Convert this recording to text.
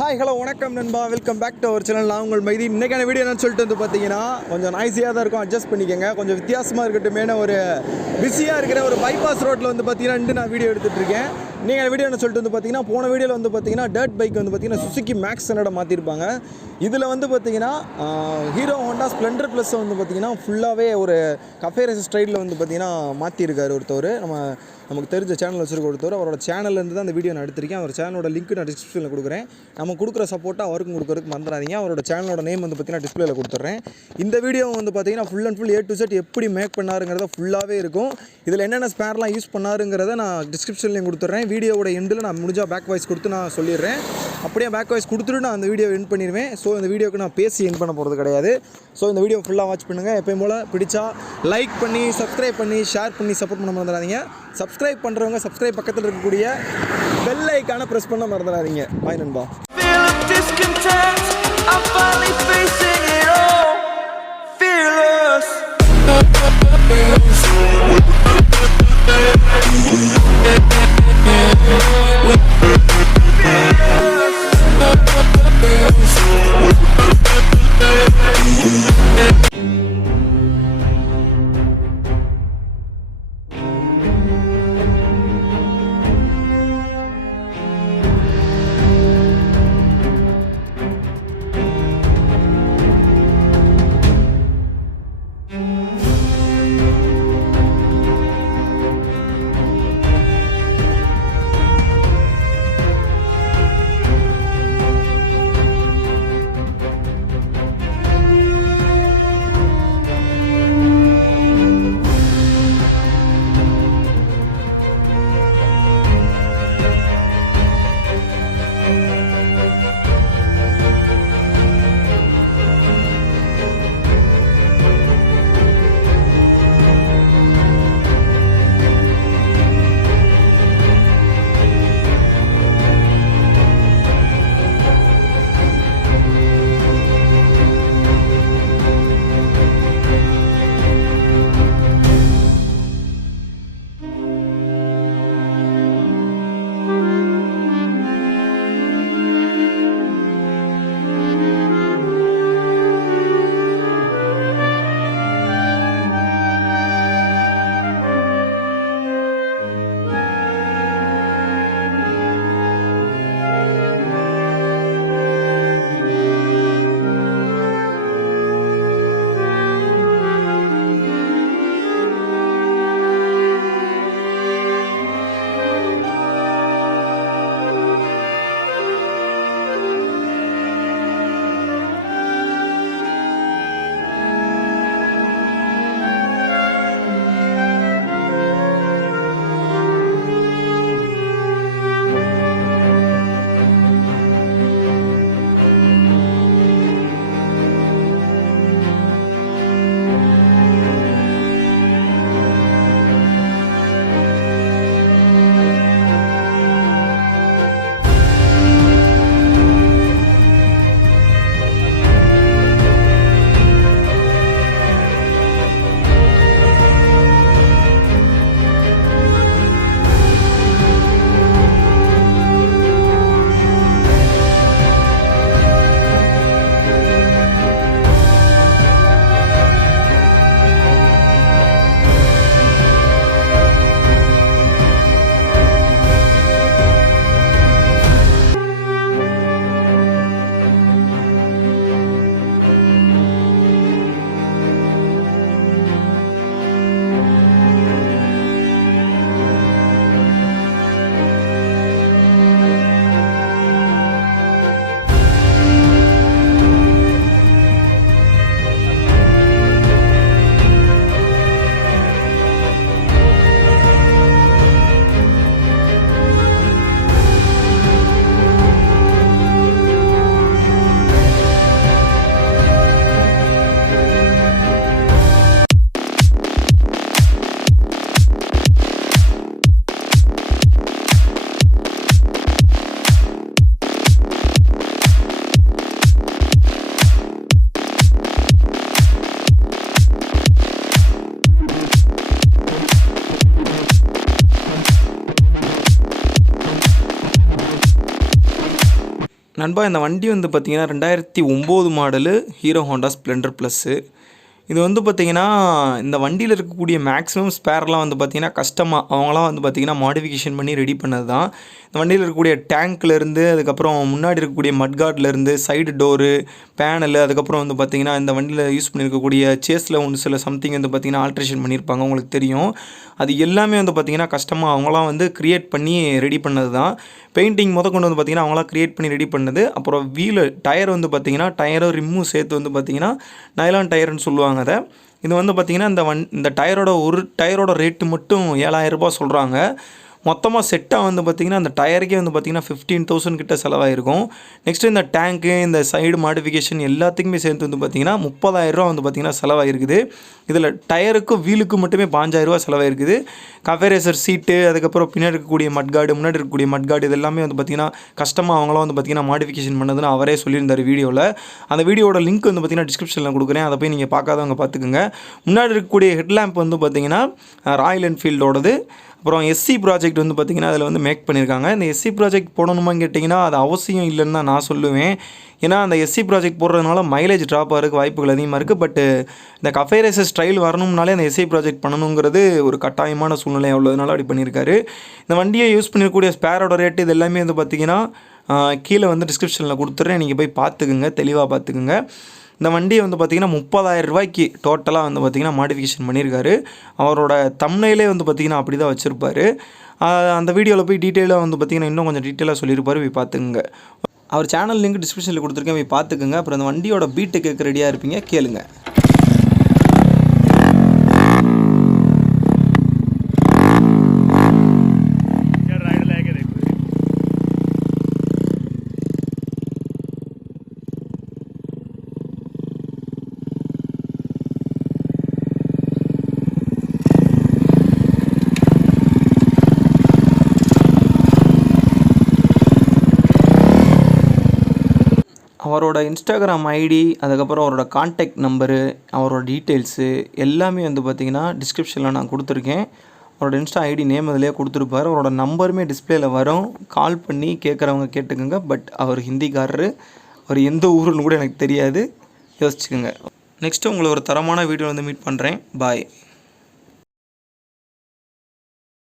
Hi hello வணக்கம் நண்பா, welcome back to our channel. நான் உங்கள் மைதி. இன்றைக்கான வீடியோ என்னன்னு சொல்லிட்டு வந்து பார்த்தீங்கன்னா கொஞ்சம் நாய்ஸியாக தான் இருக்கும், அட்ஜஸ்ட் பண்ணிக்கோங்க. கொஞ்சம் வித்தியாசமாக இருக்கட்டுமேன ஒரு பிஸியாக இருக்கிற ஒரு பைபாஸ் ரோட்டில் வந்து பார்த்தீங்கன்னா நான் வீடியோ எடுத்துகிட்டு இருக்கேன். நீங்கள் வீடியோ என்ன சொல்லிட்டு வந்து பார்த்தீங்கன்னா போன வீடியோவில் வந்து பார்த்தீங்கன்னா டர்ட் பைக் வந்து பார்த்தீங்கன்னா சுசுகி மேக்ஸ் என்னோட மாற்றிருப்பாங்க. இதில் வந்து பார்த்தீங்கன்னா ஹீரோ ஹோண்டா ஸ்ப்ளெண்டர் ப்ளஸ் வந்து பார்த்தீங்கன்னா ஃபுல்லாகவே ஒரு கஃபே ரேஸ் ஸ்டைலில் வந்து பார்த்தீங்கன்னா மாற்றிருக்காரு ஒருத்தவர். நமக்கு தெரிஞ்ச சேனல் வச்சுருக்க ஒருத்தவர். அவரோட சேனல்லேருந்து தான் அந்த வீடியோ நான் எடுத்திருக்கேன். அவர் சேனலோட லிங்க் நான் டிஸ்கிரிப்ஷனில் கொடுக்குறேன். நம்ம கொடுக்குற சப்போர்ட்டாக அவருக்கும் கொடுக்குறதுக்கு மறந்துடாதீங்க. அவரோட சேனலோட நேம் வந்து பார்த்தீங்கன்னா டிஸ்பிளேல கொடுத்துட்றேன். இந்த வீடியோ வந்து பார்த்தீங்கன்னா full and full A to Z எப்படி மேக் பண்ணாருங்கிறத ஃபுல்லாகவே இருக்கும். இதில் என்னென்ன ஸ்பேர்லாம் யூஸ் பண்ணாருங்கிறத நான் டிஸ்கிரிப்ஷன்லேயும் கொடுத்துட்றேன். வீடியோவோட எண்டில் நான் முடிஞ்சால் பேக் வாய்ஸ் கொடுத்து நான் சொல்லிடுறேன். அப்படியே பேக் வாய்ஸ் கொடுத்துட்டு நான் அந்த வீடியோ எண்ட் பண்ணிடுவேன். ஸோ இந்த வீடியோக்கு நான் பேசி எண்ட் பண்ண போகிறது கிடையாது. ஸோ இந்த வீடியோ ஃபுல்லாக வாட்ச் பண்ணுங்கள். எப்பயும் போல் பிடிச்சா லைக் பண்ணி சப்ஸ்கிரைப் பண்ணி ஷேர் பண்ணி சப்போர்ட் பண்ண மறந்துடாதீங்க. சப்ஸ்கிரைப் பண்ணுறவங்க சப்ஸ்கிரைப் பக்கத்தில் இருக்கக்கூடிய பெல் ஐக்கானை ப்ரெஸ் பண்ண மறந்துடாதீங்க. பாய் நண்பா. நண்பா இந்த வண்டி வந்து பார்த்திங்கன்னா 2009 model hero Honda Splendor plus. இது வந்து பார்த்திங்கன்னா இந்த வண்டியில் இருக்கக்கூடிய மேக்ஸிமம் ஸ்பேர்லாம் வந்து பார்த்திங்கன்னா கஸ்டமாக அவங்களாம் வந்து பார்த்திங்கன்னா மாடிஃபிகேஷன் பண்ணி ரெடி பண்ணது தான். இந்த வண்டியில் இருக்கக்கூடிய டேங்க்லேருந்து அதுக்கப்புறம் முன்னாடி இருக்கக்கூடிய மட்கார்ட்லேருந்து சைடு டோரு பேனலு அதுக்கப்புறம் வந்து பார்த்திங்கன்னா இந்த வண்டியில் யூஸ் பண்ணியிருக்கக்கூடிய சேஸில் ஒன்று சில சம்திங் வந்து பார்த்திங்கன்னா ஆல்ட்ரேஷன் பண்ணியிருப்பாங்க, உங்களுக்கு தெரியும். அது எல்லாமே வந்து பார்த்திங்கன்னா கஸ்டமாக அவங்களாம் வந்து க்ரியேட் பண்ணி ரெடி பண்ணது தான். பெயிண்டிங் கொண்டு வந்து பார்த்திங்கன்னா அவங்களாம் க்ரியேட் பண்ணி ரெடி பண்ணது. அப்புறம் டயர் வந்து பார்த்திங்கன்னா டயரும் ரிம்மும் சேர்த்து வந்து பார்த்திங்கன்னா நைலான் டயர்னு சொல்லுவாங்க அதை. இது வந்து பார்த்திங்கன்னா இந்த ஒரு டயரோட ரேட்டு மட்டும் 7000 ரூபாய் சொல்கிறாங்க. மொத்தமாக செட்டாக வந்து பார்த்திங்கன்னா அந்த டயருக்கே வந்து பார்த்திங்கன்னா 15,000 கிட்ட செலவாயிருக்கும். நெக்ஸ்ட்டு இந்த டேங்க்கு இந்த சைடு மாடிஃபிகேஷன் எல்லாத்துக்குமே சேர்த்து வந்து பார்த்திங்கன்னா 30,000 ரூபா வந்து பார்த்திங்கன்னா செலவாயிருக்குது. இதில் டயருக்கும் வீலுக்கும் மட்டுமே 5,000 ரூபா செலவாயிருக்குது. கஃபேரேசர் சீட்டு அதுக்கப்புறம் பின்னாடி இருக்கக்கூடிய மட்கார்டு முன்னாடி இருக்கக்கூடிய மட்கார்டு இது எல்லாமே வந்து பார்த்திங்கன்னா கஸ்டமாக அவங்களாம் வந்து பார்த்திங்கன்னா மாடிஃபிகேஷன் பண்ணதுன்னு அவரே சொல்லியிருந்தார் வீடியோவில். அந்த வீடியோட லிங்க் வந்து பார்த்திங்கன்னா டிஸ்கிரிப்ஷனில் கொடுக்குறேன், அதை போய் நீங்கள் பார்க்காதவங்க பார்த்துக்குங்க. முன்னாடி இருக்கக்கூடிய ஹெட்லேம்ப் வந்து பார்த்திங்கன்னா ராயல் என்ஃபீல்டோடது. அப்புறம் எஸ்சி ப்ராஜெக்ட் வந்து பார்த்திங்கன்னா அதில் வந்து மேக் பண்ணியிருக்காங்க. இந்த எஸ்சி ப்ராஜெக்ட் போடணுமான்னு கேட்டிங்கன்னா அது அவசியம் இல்லைன்னு தான் நான் சொல்லுவேன். ஏன்னா அந்த எஸ்சி ப்ராஜெக்ட் போடுறதுனால மைலேஜ் ட்ராப் ஆகிறதுக்கு வாய்ப்புகள் அதிகமாக இருக்குது. பட்டு இந்த கஃபேரேசர் ஸ்டைல் வரணும்னாலே அந்த எஸ்சி ப்ராஜெக்ட் பண்ணணுங்கிறது ஒரு கட்டாயமான சூழ்நிலை உள்ளதுனால அப்படி பண்ணியிருக்காரு. இந்த வண்டியை யூஸ் பண்ணியிருக்கக்கூடிய ஸ்பேரோட ரேட்டு இது எல்லாமே வந்து பார்த்திங்கன்னா கீழே வந்து டிஸ்கிரிப்ஷனில் கொடுத்துட்றேன், நீங்கள் போய் பார்த்துக்குங்க, தெளிவாக பார்த்துக்குங்க. இந்த வண்டியை வந்து பார்த்திங்கன்னா 30,000 ரூபாய்க்கு டோட்டலாக வந்து பார்த்திங்கன்னா மாடிஃபிகேஷன் பண்ணியிருக்காரு. அவரோட தம்ப்நெயிலே வந்து பார்த்திங்கன்னா அப்படி தான் வச்சுருப்பார். அந்த வீடியோவில் போய் டீட்டெயிலாக வந்து பார்த்திங்கன்னா இன்னும் கொஞ்சம் டீட்டெயிலாக சொல்லியிருப்பார், போய் பார்த்துக்குங்க. அவர் சேனல் லிங்க் டிஸ்கிரிப்ஷனில் கொடுத்துருக்கேன், போய் பார்த்துக்குங்க. அப்புறம் அந்த வண்டியோட பீட்டு கேட்க ரெடியாக இருப்பீங்க, கேளுங்க. அவரோட இன்ஸ்டாகிராம் ஐடி அதுக்கப்புறம் அவரோட கான்டாக்ட் நம்பரு அவரோட டீட்டெயில்ஸு எல்லாமே வந்து பார்த்திங்கன்னா டிஸ்கிரிப்ஷனில் நான் கொடுத்துருக்கேன். அவரோட இன்ஸ்டா ஐடி நேம் அதிலே கொடுத்துருப்பார். அவரோட நம்பருமே டிஸ்பிளேயில் வரும், கால் பண்ணி கேட்குறவங்க கேட்டுக்கோங்க. பட் அவர் ஹிந்திக்காரரு, அவர் எந்த ஊருன்னு கூட எனக்கு தெரியாது, யோசிச்சுக்கோங்க. நெக்ஸ்ட்டு உங்களை ஒரு தரமான வீடியோ வந்து மீட் பண்ணுறேன். பாய்.